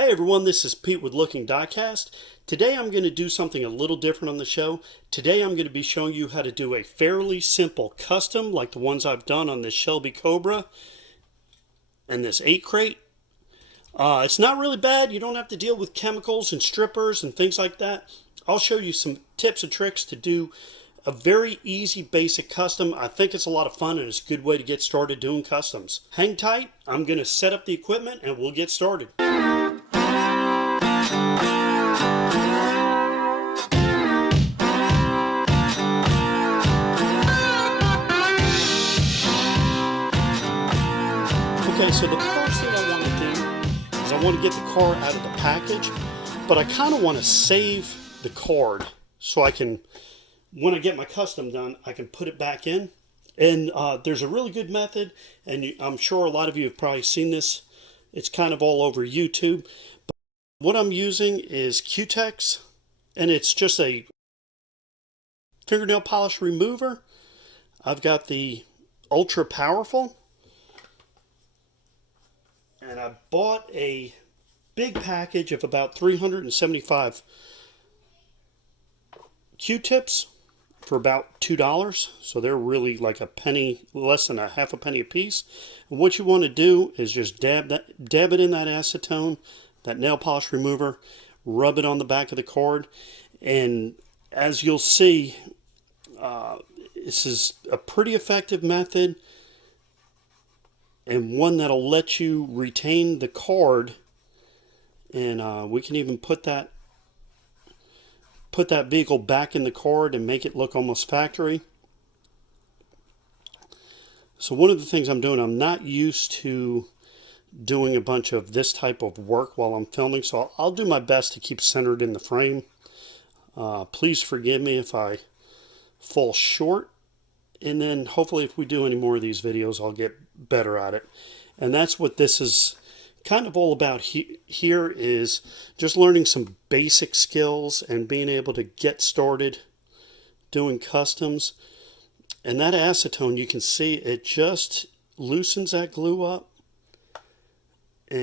Hey everyone, this is Pete with Looking Diecast. Today I'm going to do something a little different on the show. Today I'm going to be showing you how to do a fairly simple custom like the ones I've done on this Shelby Cobra and this 8 crate. It's not really bad. You don't have to deal with chemicals and strippers and things like that. I'll show you some tips and tricks to do a very easy basic custom. I think it's a lot of fun and it's a good way to get started doing customs. Hang tight. I'm going to set up the equipment and we'll get started. Okay, so the first thing I want to do is I want to get the car out of the package, but I kind of want to save the card so I can, when I get my custom done, I can put it back in. And there's a really good method, and I'm sure a lot of you have probably seen this. It's kind of all over YouTube. But what I'm using is Q-Tex, and it's just a fingernail polish remover. I've got the ultra powerful. And I bought a big package of about 375 Q-tips for about $2. So they're really like a penny, less than a half a penny a piece. And what you want to do is just dab it in that acetone, that nail polish remover, rub it on the back of the card. And as you'll see, this is a pretty effective method, and one that'll let you retain the card. And we can even put that vehicle back in the card and make it look almost factory. So one of the things I'm doing, I'm not used to doing a bunch of this type of work while I'm filming, so I'll do my best to keep centered in the frame. Please forgive me if I fall short. And then hopefully if we do any more of these videos, I'll get better at it. And that's what this is kind of all about here, is just learning some basic skills and being able to get started doing customs. And that acetone, you can see it just loosens that glue up. And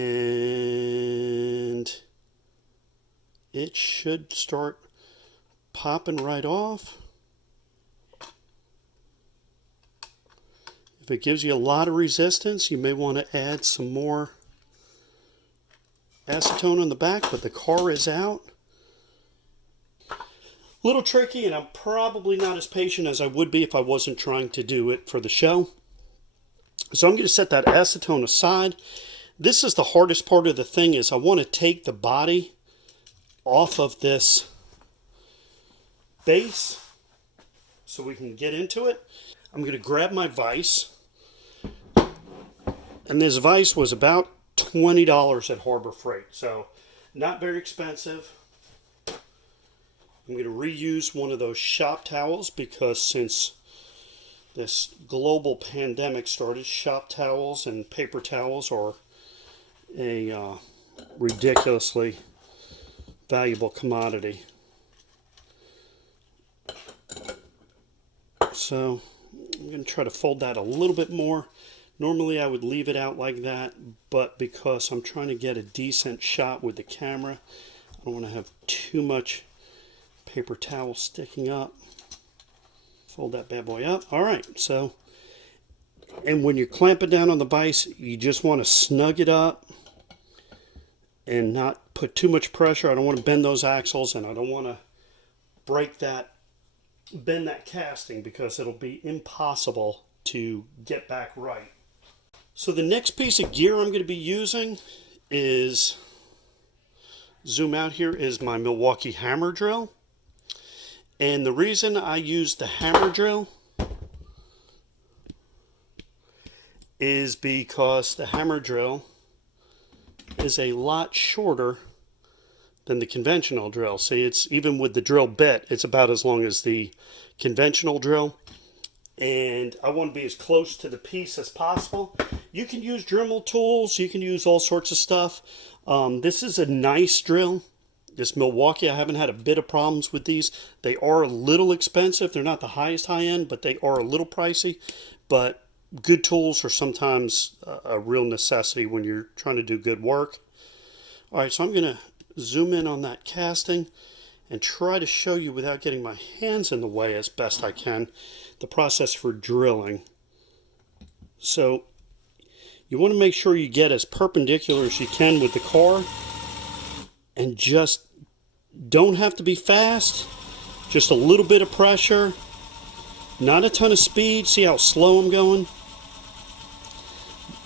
it should start popping right off. If it gives you a lot of resistance, you may want to add some more acetone on the back, but the car is out. A little tricky, and I'm probably not as patient as I would be if I wasn't trying to do it for the show. So I'm going to set that acetone aside. This is the hardest part of the thing, is I want to take the body off of this base so we can get into it. I'm going to grab my vise. And this vise was about $20 at Harbor Freight, so not very expensive. I'm going to reuse one of those shop towels because since this global pandemic started, shop towels and paper towels are a ridiculously valuable commodity. So I'm going to try to fold that a little bit more. Normally I would leave it out like that, but because I'm trying to get a decent shot with the camera, I don't want to have too much paper towel sticking up. Fold that bad boy up. Alright, so, and when you're clamping down on the vise, you just want to snug it up and not put too much pressure. I don't want to bend those axles, and I don't want to bend that casting, because it'll be impossible to get back right. So the next piece of gear I'm going to be using is, zoom out here, is my Milwaukee hammer drill. And the reason I use the hammer drill is because the hammer drill is a lot shorter than the conventional drill. See, it's even with the drill bit, it's about as long as the conventional drill. And I want to be as close to the piece as possible. You can use Dremel tools, you can use all sorts of stuff. This is a nice drill. This Milwaukee, I haven't had a bit of problems with these. They are a little expensive. They're not the highest high end, but they are a little pricey. But good tools are sometimes a real necessity when you're trying to do good work. All right, so I'm going to zoom in on that casting and try to show you without getting my hands in the way as best I can the process for drilling. So you want to make sure you get as perpendicular as you can with the car, and just don't have to be fast, just a little bit of pressure, not a ton of speed. See how slow I'm going?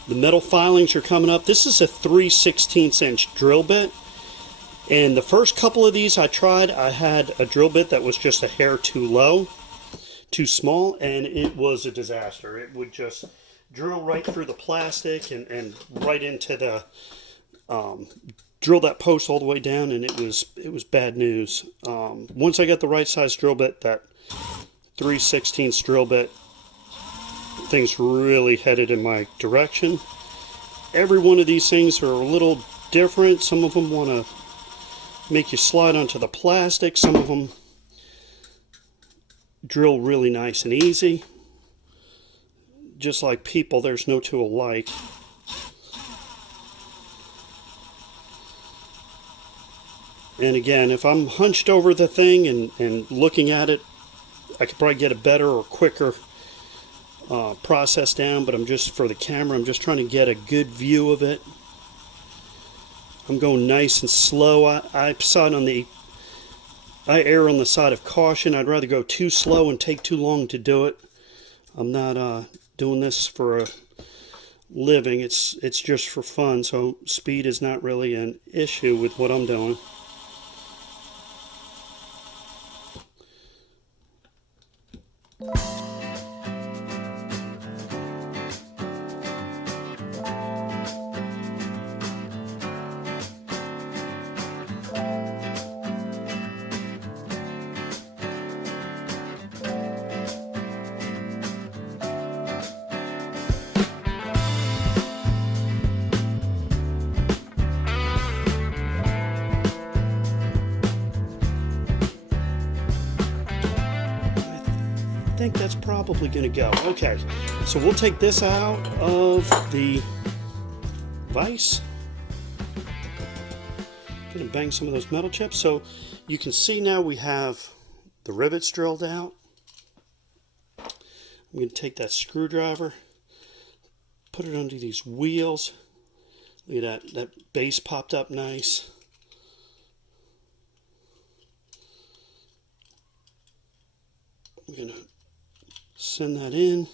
The metal filings are coming up. This is a 3/16 inch drill bit. And the first couple of these I tried, I had a drill bit that was just a hair too low, too small, and it was a disaster. It would just drill right through the plastic and right into the, drill that post all the way down, and it was bad news. Once I got the right size drill bit, that 3/16 drill bit, things really headed in my direction. Every one of these things are a little different. Some of them want to make you slide onto the plastic. Some of them drill really nice and easy. Just like people, there's no two alike. And again, if I'm hunched over the thing and looking at it, I could probably get a better or quicker process down, but I'm just, for the camera, I'm just trying to get a good view of it. I'm going nice and slow. I err on the side of caution. I'd rather go too slow and take too long to do it. I'm not doing this for a living. It's just for fun, so speed is not really an issue with what I'm doing. I think that's probably going to go. Okay, so we'll take this out of the vise. Going to bang some of those metal chips. So you can see now we have the rivets drilled out. I'm going to take that screwdriver, put it under these wheels. Look at that, that base popped up nice. I'm going to send that in.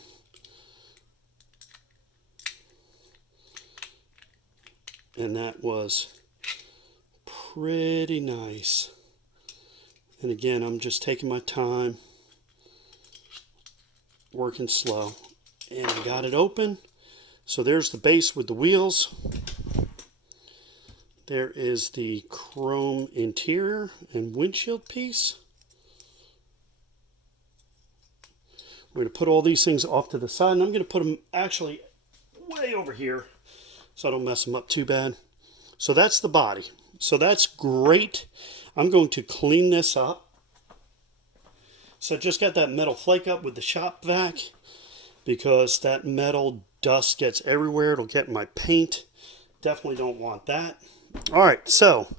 And that was pretty nice. And again, I'm just taking my time, working slow. And I got it open. So there's the base with the wheels. There is the chrome interior and windshield piece. We're going to put all these things off to the side, and I'm going to put them actually way over here so I don't mess them up too bad. So that's the body. So that's great. I'm going to clean this up. So I just got that metal flake up with the shop vac because that metal dust gets everywhere. It'll get in my paint. Definitely don't want that. All right, so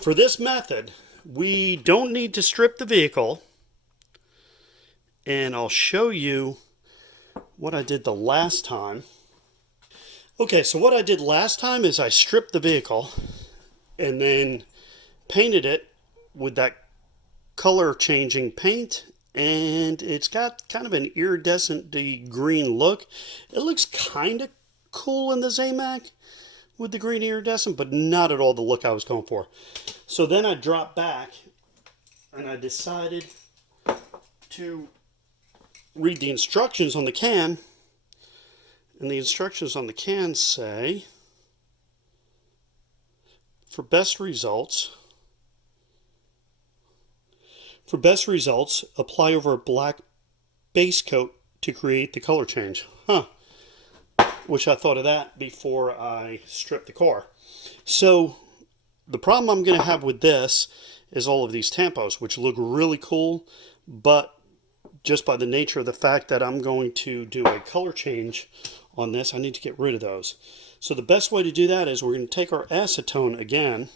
for this method, we don't need to strip the vehicle. And I'll show you what I did the last time. Okay, so what I did last time is I stripped the vehicle and then painted it with that color changing paint, and it's got kind of an iridescent green look. It looks kind of cool in the Zamac with the green iridescent, but not at all the look I was going for. So then I dropped back and I decided to read the instructions on the can, and the instructions on the can say, for best results, apply over a black base coat to create the color change. Wish I thought of that before I stripped the car. So the problem I'm going to have with this is all of these tampos, which look really cool, but just by the nature of the fact that I'm going to do a color change on this, I need to get rid of those. So the best way to do that is we're going to take our acetone again,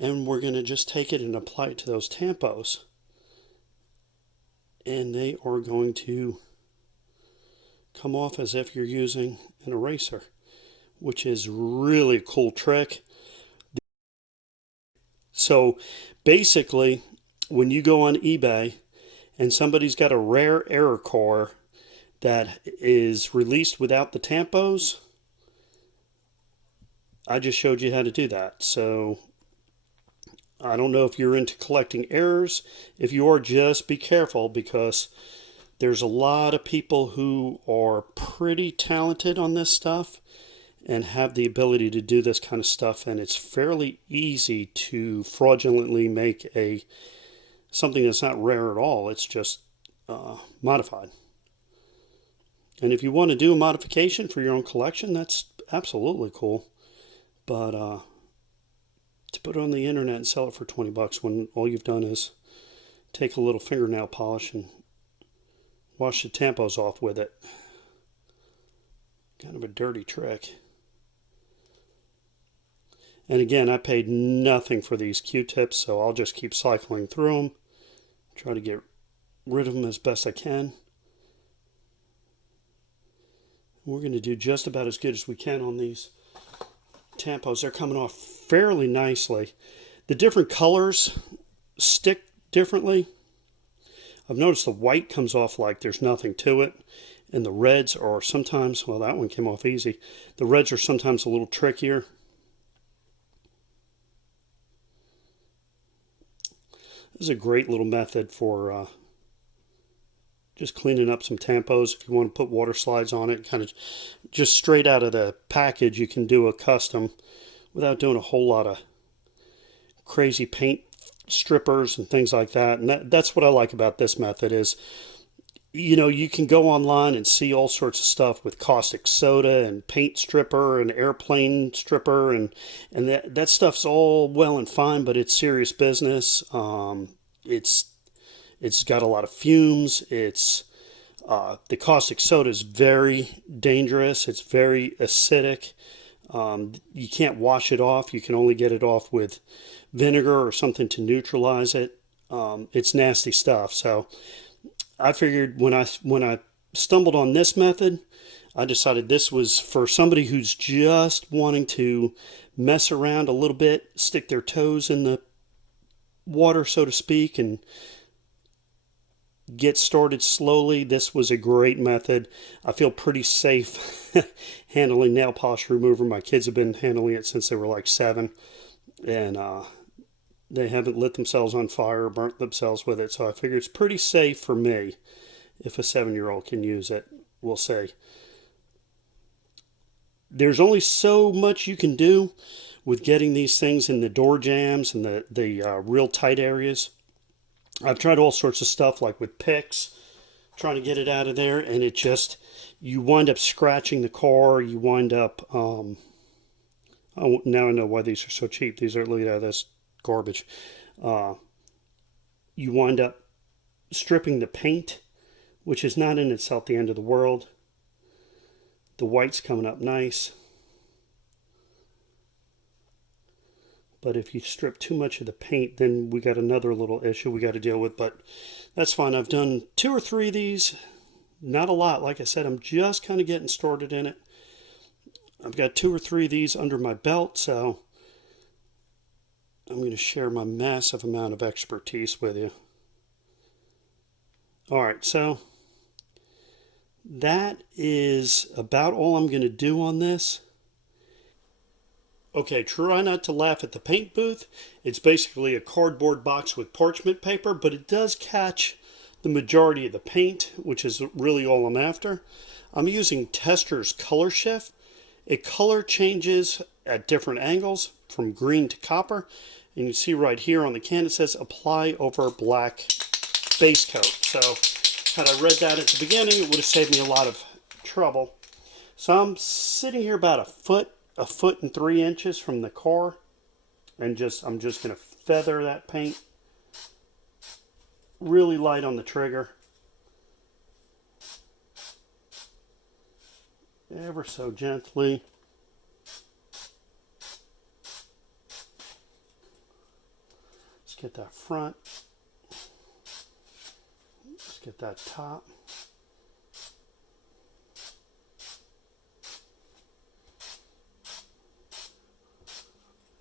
and we're going to just take it and apply it to those tampos. And they are going to come off as if you're using an eraser, which is really a cool trick. So basically, when you go on eBay and somebody's got a rare error core that is released without the tampos, I just showed you how to do that. So I don't know if you're into collecting errors. If you are, just be careful, because there's a lot of people who are pretty talented on this stuff and have the ability to do this kind of stuff, and it's fairly easy to fraudulently make something that's not rare at all. It's just modified. And if you want to do a modification for your own collection, that's absolutely cool. But to put it on the internet and sell it for $20 when all you've done is take a little fingernail polish and wash the tampos off with it, kind of a dirty trick. And again, I paid nothing for these Q-tips, so I'll just keep cycling through them, try to get rid of them as best I can. We're going to do just about as good as we can on these tampos. They're coming off fairly nicely. The different colors stick differently. I've noticed the white comes off like there's nothing to it, and the reds are sometimes, well, that one came off easy. The reds are sometimes a little trickier. This is a great little method for just cleaning up some tampos. If you want to put water slides on it, kind of just straight out of the package, you can do a custom without doing a whole lot of crazy paint strippers and things like that. And that's what I like about this method is, you know, you can go online and see all sorts of stuff with caustic soda and paint stripper and airplane stripper, and that stuff's all well and fine, but it's serious business. It's got a lot of fumes. The caustic soda is very dangerous. It's very acidic. You can't wash it off. You can only get it off with vinegar or something to neutralize it. It's nasty stuff. So I figured when I stumbled on this method, I decided this was for somebody who's just wanting to mess around a little bit, stick their toes in the water, so to speak, and get started slowly. This was a great method. I feel pretty safe handling nail polish remover. My kids have been handling it since they were like 7, and they haven't lit themselves on fire or burnt themselves with it. So I figure it's pretty safe for me if a 7-year-old can use it, we'll say. There's only so much you can do with getting these things in the door jambs and the real tight areas. I've tried all sorts of stuff, like with picks, trying to get it out of there, and it just, you wind up scratching the car. You wind up, oh, now I know why these are so cheap. These are, look at this garbage. You wind up stripping the paint, which is not in itself the end of the world. The white's coming up nice. But if you strip too much of the paint, then we got another little issue we got to deal with. But that's fine. I've done 2 or 3 of these. Not a lot. Like I said, I'm just kind of getting started in it. I've got 2 or 3 of these under my belt, so I'm going to share my massive amount of expertise with you. All right, so that is about all I'm going to do on this. Okay, try not to laugh at the paint booth. It's basically a cardboard box with parchment paper, but it does catch the majority of the paint, which is really all I'm after. I'm using Tester's Color Shift. It color changes at different angles from green to copper. And you see right here on the can it says apply over black base coat. So had I read that at the beginning, it would have saved me a lot of trouble. So I'm sitting here about a foot and 3 inches from the car, and I'm just going to feather that paint really light on the trigger, ever so gently. get that front. Let's get that top.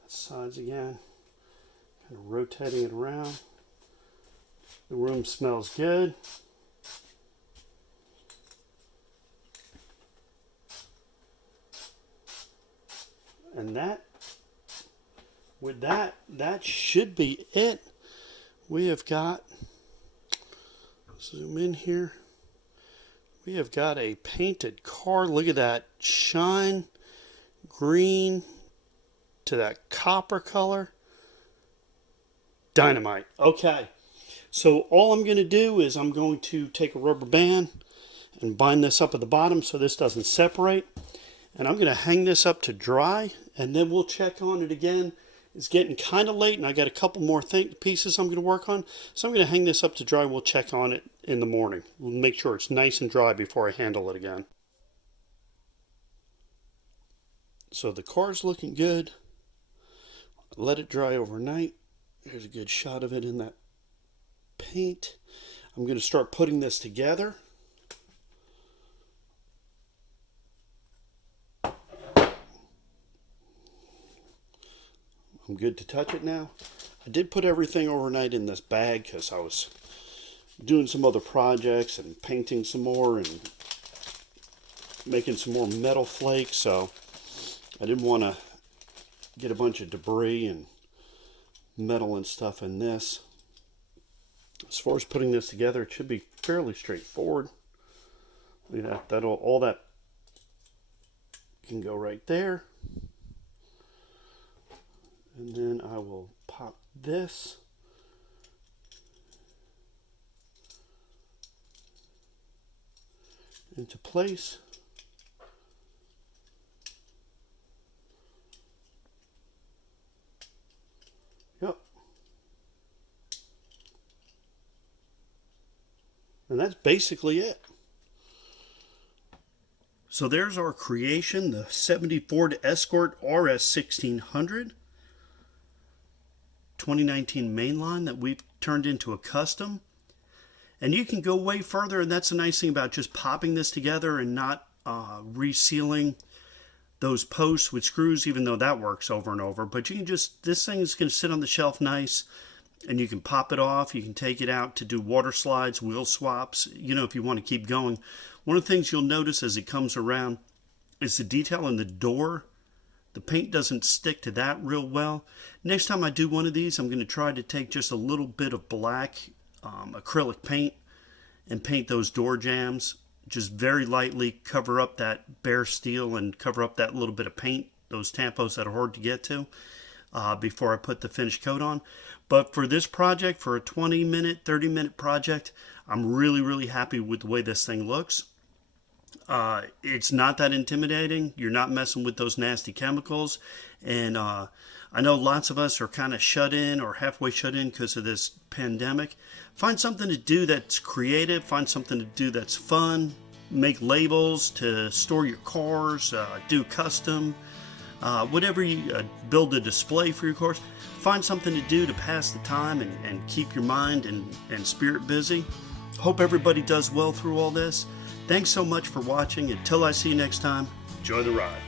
Sides again. Kind of rotating it around. The room smells good. And that should be it. We have got, zoom in here. We have got a painted car. Look at that shine, green to that copper color. Dynamite. Okay. So all I'm going to do is I'm going to take a rubber band and bind this up at the bottom so this doesn't separate. And I'm going to hang this up to dry, and then we'll check on it again. It's getting kind of late, and I got a couple more pieces I'm going to work on. So I'm going to hang this up to dry. We'll check on it in the morning. We'll make sure it's nice and dry before I handle it again. So the car's looking good. Let it dry overnight. Here's a good shot of it in that paint. I'm going to start putting this together. I'm good to touch it now. I did put everything overnight in this bag because I was doing some other projects and painting some more and making some more metal flakes, so I didn't want to get a bunch of debris and metal and stuff in this. As far as putting this together, it should be fairly straightforward. Look at that. All that can go right there. And then I will pop this into place. Yep. And that's basically it. So there's our creation, the 70 Ford Escort RS 1600. 2019 mainline that we've turned into a custom. And you can go way further, and that's the nice thing about just popping this together and not resealing those posts with screws, even though that works over and over. But you can just, this thing is going to sit on the shelf nice, and you can pop it off. You can take it out to do water slides, wheel swaps, you know, if you want to keep going. One of the things you'll notice as it comes around is the detail in the door. The paint doesn't stick to that real well. Next time I do one of these, I'm going to try to take just a little bit of black acrylic paint and paint those door jambs. Just very lightly cover up that bare steel and cover up that little bit of paint, those tampos that are hard to get to, before I put the finished coat on. But for this project, for a 20-minute, 30-minute project, I'm really, really happy with the way this thing looks. It's not that intimidating. You're not messing with those nasty chemicals. And I know lots of us are kind of shut in or halfway shut in because of this pandemic. Find something to do that's creative. Find something to do that's fun. Make labels to store your cars. Do custom. Whatever you build a display for your cars. Find something to do to pass the time and keep your mind and spirit busy. Hope everybody does well through all this. Thanks so much for watching. Until I see you next time, enjoy the ride.